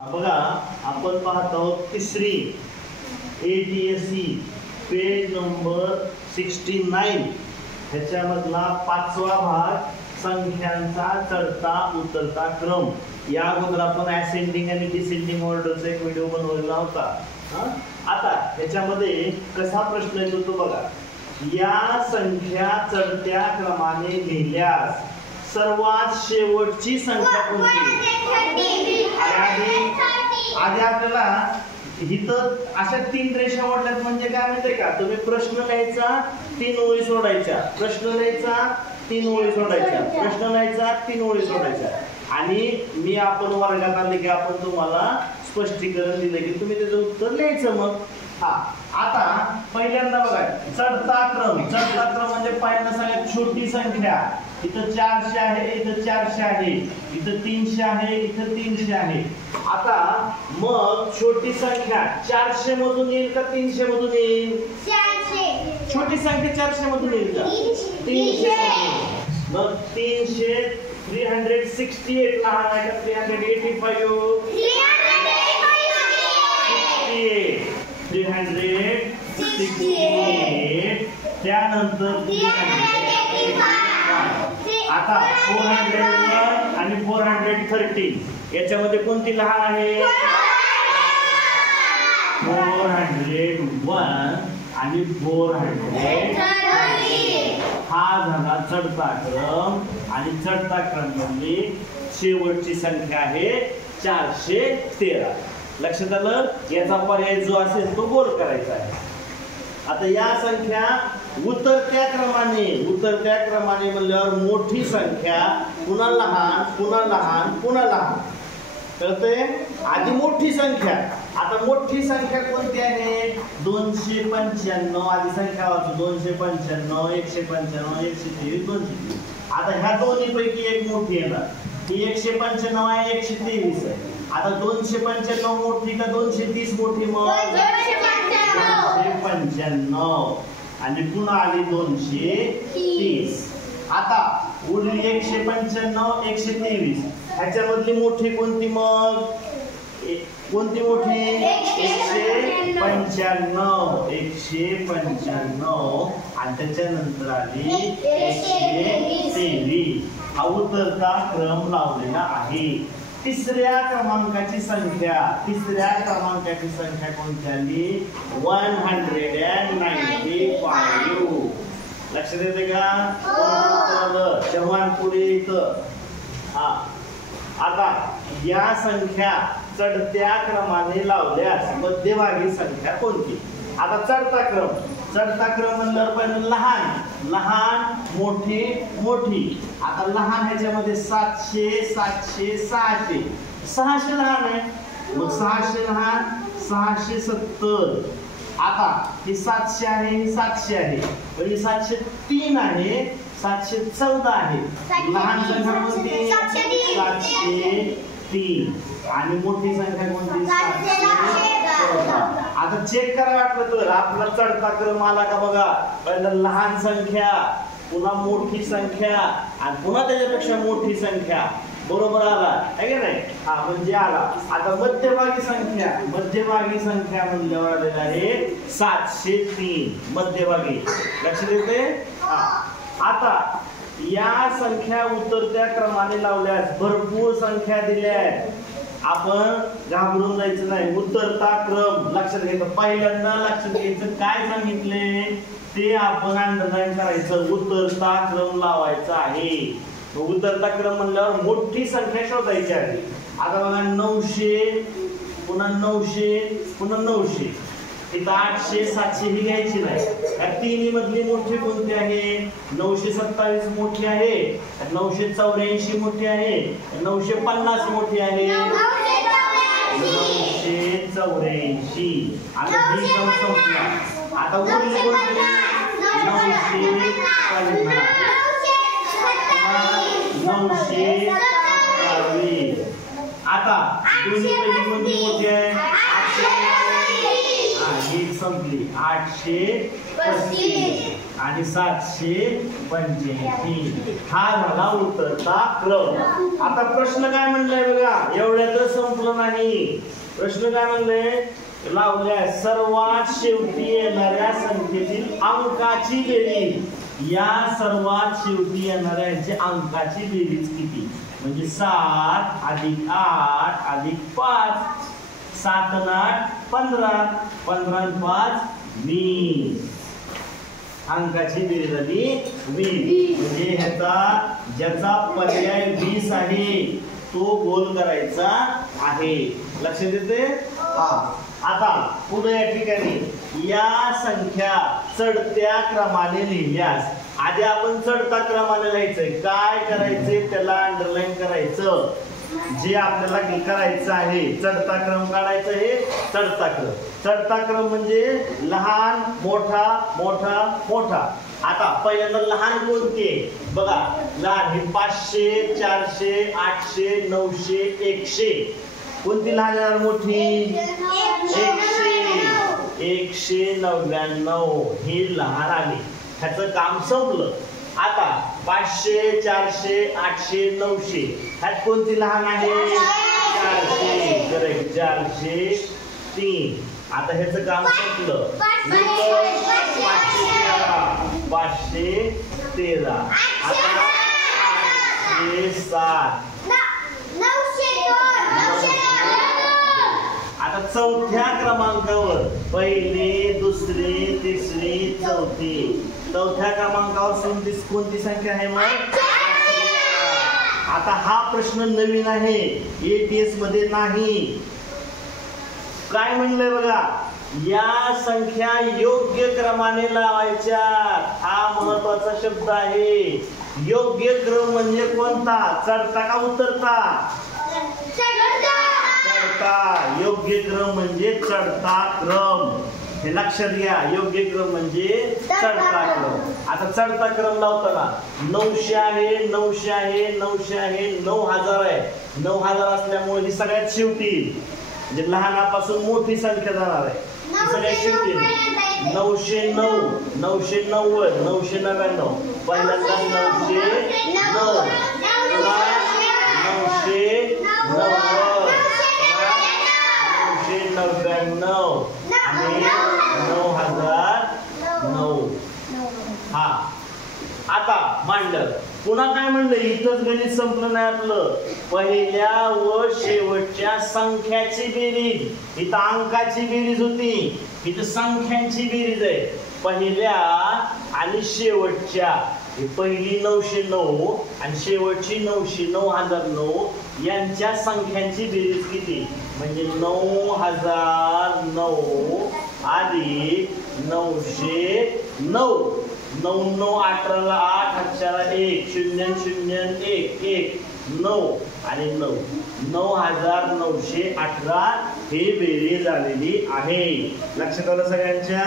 बघा आपण पाहत आहोत तिसरी ATSE पेज नंबर 69 ह्याच्यामधला 5वा भाग संख्यांचा चढता उतरता क्रम। या अगोदर आपण असेंडिंग आणि डिसेंडिंग ऑर्डरचा एक व्हिडिओ बनवलेला होता। आता ह्याच्यामध्ये कसा प्रश्न येतो तो बघा। या संख्या चढत्या क्रमाने लिहिल्यास सर्वात शेवटची संख्या कोणती? आधी आपल्याला इथं अशा 3 रेषा ओढल्यात म्हणजे काय माहितीये का? तुम्ही प्रश्न लिहायचा 3 ओळी सोडायच्या, प्रश्न लिहायचा 3 ओळी सोडायच्या, प्रश्न लिहायचा 3 ओळी सोडायच्या। आणि मी आपण वर्गात आले की आपण तुम्हाला स्पष्टीकरण दिले की तुम्ही त्याचं उत्तर लिहायचं। मग आता पहिल्यांदा बघा चढता क्रम म्हणजे पहिल्यांदा सगळ्यात छोटी संख्या इथं 400 आहे, इथं 400 आहे, इथं 300 आहे, इथं 300 आहे। आता मग छोटी संख्या 400 मधून येईल का 300 मधून येईल? 400। छोटी संख्या 400 मधून येईल का? 300 मधून। मग 300 368 लहान आहे का 385? 368 त्यानंतर 385। आता 401 आणि 413 याच्यामध्ये कोणती लहान आहे? 401 आणि 413 हा झाला चढता क्रम। आणि चढता क्रम म्हणजे शेवटची संख्या आहे 413। लक्षात आलं? याचा पर्याय जो असेल तो गोल करायचा आहे। आता या संख्या उतरत्या क्रमाने म्हणल्यावर मोठी संख्या पुन्हा लहान पुन्हा लहान पुन्हा लहान कळतंय? आधी मोठी संख्या, आता मोठी संख्या कोणती आहे? 295। आधी संख्या वाचू 295 195 123 223। आता ह्या दोन्ही पैकी एक मोठी येणार, ही 195 आहे 123 आहे। आता 295 मोठी का 230 मोठी? मग 295 आणि पुन्हा आली 230। आता उरली 195 123 ह्याच्यामधली मोठी कोणती? मग कोणती मोठी? 195 आणि त्याच्यानंतर आली 123। हा उतरता क्रम लावलेला आहे। तिसऱ्या क्रमांकाची संख्या कोणती आली? 195। लक्षात येते का? चव्हाणपुरी इथं। आता या संख्या चढत्या क्रमाने लावल्यास मध्यभागी संख्या कोणती? आता चढता क्रम म्हणल्यावर पहिलं लहान मोठी मोठी। आता लहान ह्याच्यामध्ये 700 700 600 600 लहान आहे, मग 600 लहान 670। आता ही 700 आहे, ही 700 आहे, म्हणजे 703 आहे, 714 आहे। लहान संख्या कोणती? 703 आणि मोठी संख्या कोणती? 714। आता चेक करा वाटलं तर आपला चढता क्रम आला का बघा। पहिला लहान संख्या पुन्हा मोठी संख्या आणि पुन्हा त्याच्यापेक्षा मोठी संख्या, बरोबर आला आहे की नाही? म्हणजे आला। आता मध्यभागी संख्या म्हणल्यावर आलेला आहे 703 मध्यभागी। लक्षात येते? आता या संख्या उतरत्या क्रमाने लावल्यास भरपूर संख्या दिल्या आहेत, आपण घाबरून जायचं नाही। उतरता क्रम लक्षात घ्यायचं, पहिल्यांदा लक्षात घ्यायचं काय सांगितले ते आपण अंडरलाईन करायचं। उतरता क्रम लावायचा आहे। उतरता क्रम म्हणल्यावर मोठी संख्या शोधायची आहे। आता बघा 900 पुन्हा 900 पुन्हा 900, इथं 800 700 ही घ्यायची नाही। या तिन्ही मधली मोठी कोणती आहे? 927 मोठी आहे, 984 मोठी आहे, 950 मोठी आहे, 984। आता ही क्रम संपला। आता उरली कोणती? 950 927। आता दोन्ही पैकी कोणती मोठी आहे? 800 संपली. 835 आणि 785. हा झाला उतरता क्रम. आता प्रश्न काय म्हणलाय बघा, एवढ्यातच संपलं नाही. प्रश्न काय म्हणले, लावल्या सर्वात शेवटी येणाऱ्या संख्येतील अंकाची बेरीज. या सर्वात शेवटी येणाऱ्या अंकाची बेरीज किती? म्हणजे 7 अधिक 8 अधिक 5. 7 आणि 8 15. 15 आणि 5 20. अंकाची बेरीज झाली 20. म्हणजे ह्याचा ज्याचा पर्याय 20 आहे तो गोल करायचा आहे. लक्षात येते? हा. आता पुढे या ठिकाणी या संख्या चढत्या क्रमाने लिहिल्यास, आधी आपण चढता क्रमाने लिहायचंय. काय करायचंय, त्याला अंडरलाईन करायचं. जे आपल्याला करायचं आहे चढता क्रम काढायचं. हे चढता क्रम. चढता क्रम म्हणजे लहान मोठा मोठा मोठा. आता पहिल्यांदा लहान कोणते बघा. लहान हे 500 400 800 900 100. कोणती लहान येणार, मोठी? 199 ही लहान आली. ह्याचं काम संपलं. आता 500 400 800 900 ह्यात कोणती लहान आहे? 400. करेक्ट, 403. आता ह्याचं काम संपलं. 513. आता 807. आता चौथ्या क्रमांकावर पहिली दुसरी तिसरी चौथी. चौथ्या क्रमांकावर कोणती संख्या आहे मग? आता हा प्रश्न नवीन आहे, ATS मध्ये नाही. काय म्हणलंय बघा, या संख्या योग्य क्रमाने लावायच्या. हा महत्वाचा शब्द आहे. योग्य क्रम म्हणजे कोणता? चढता का उतरता? चढता. योग्य क्रम म्हणजे चढता क्रम. हे लक्षात घ्या. योग्य क्रम म्हणजे चढता क्रम. आता चढता क्रम लावताना 900 आहे 900 आहे 900 आहे 9000 आहे. 9000 असल्यामुळे ही सगळ्यात शेवटी, म्हणजे लहानापासून मोठी संख्या जाणार आहे. सगळ्यात शेवटी 909 990 999. पहिल्यांदा 909 999 आणि 9009. हा. आता मांडलं. पुन्हा काय म्हणलं, इथंच गणित संपलं नाही आपलं. पहिल्या व शेवटच्या संख्याची बेरीज. इथं अंकाची बेरीज होती, इथं संख्यांची बेरीज आहे. पहिल्या आणि शेवटच्या, पहिली 909 आणि शेवटची 900 9009 यांच्या संख्यांची बेरीज किती? म्हणजे 9009 अधिक 909. 9 9 18 8 अक्षरा 1 0 0 1 1 9 आणि 9 9918 हे बेरीज आलेली आहे. लक्षात आलं सगळ्यांच्या?